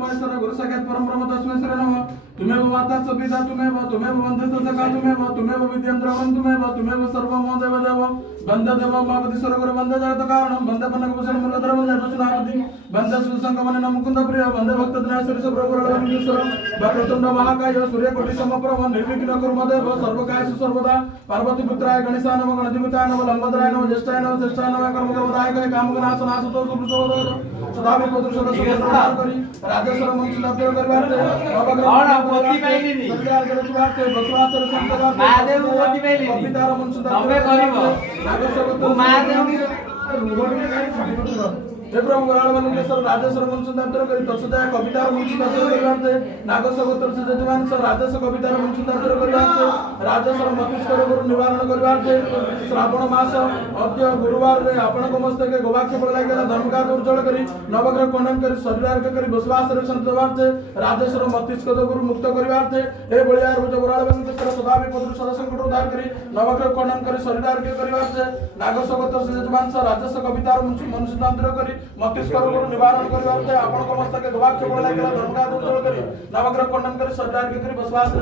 महेश्वर गुरु साक्षात् परम ब्रह्म तस्मै श्री नमः। तुमेव माता च पिता तुमेव वन्दित सखा तुमेव विद्येन्द्रवन् तुमेव सर्वं मम देव देव वन्दे देव मापतिश्वर गुरु वन्दे जगत कारणं वन्दे पन्नगभूषण मृगधर वन्दे पशुनापति वन्दे सुसंकमन मुकुन्द प्रिय वन्दे भक्तजनाश्री सुप्रभुरवन्दीश्वर वक्रतुण्ड महाकाय सूर्यकोटि समप्रभ निर्विघ्न कुरु मम देव सर्वकायेषु सर्वदा पार्वती पुत्राय गणेशाय नमः गणधिपताय नमः लंबोदराय नमः ज्येष्ठाय नमः श्रेष्ठाय नमः कर्मकरदायकाय कामगनाशनाशतो सुप्रचोदय सदा विपत्र सदस्य नमस्कार करी राजेश्वर मंच लभ्य करबाते मोती पाइलिनी सरकार करत बाते बसवासर संतरा महादेव मोती पाइलिनी कवितार मंच तबे करिवो नागेश्वर महादेव हे प्रभु वराळवलिंगेश्वर राजेश्वर मंच दप्तर करी तसदया कवितार मंच दप्तर करबाते नागेश्वर से जजमान सर राजेश्वर कवितार मंच दप्तर करबाते राजेश्वर मतिष्कर गुरु निवारण करबाते श्रावण मास अद्य गुरुवार रे आपन मस्तके गोवाक्ष पड़ लागला धर्मकार उज्जवल करी नवग्रह खंडन करी शरीरार्क करी बसवास रे संत बाते राजेश्वर मतिष्कर गुरु मुक्त करबाते हे बलिया रोज वराळवलिंगेश्वर सदा विपद सदा संकट उद्धार करी नवग्रह खंडन करी शरीरार्क करबाते नागेश्वर से जजमान सर राजेश्वर कवितार मंच दप्तर करी मतिष्कर गुरु निवारण करबाते आपन मस्तके गोवाक्ष पड़ लागला धर्मकार उज्जवल करी नवग्रह खंडन करी शरीरार्क करी बसवास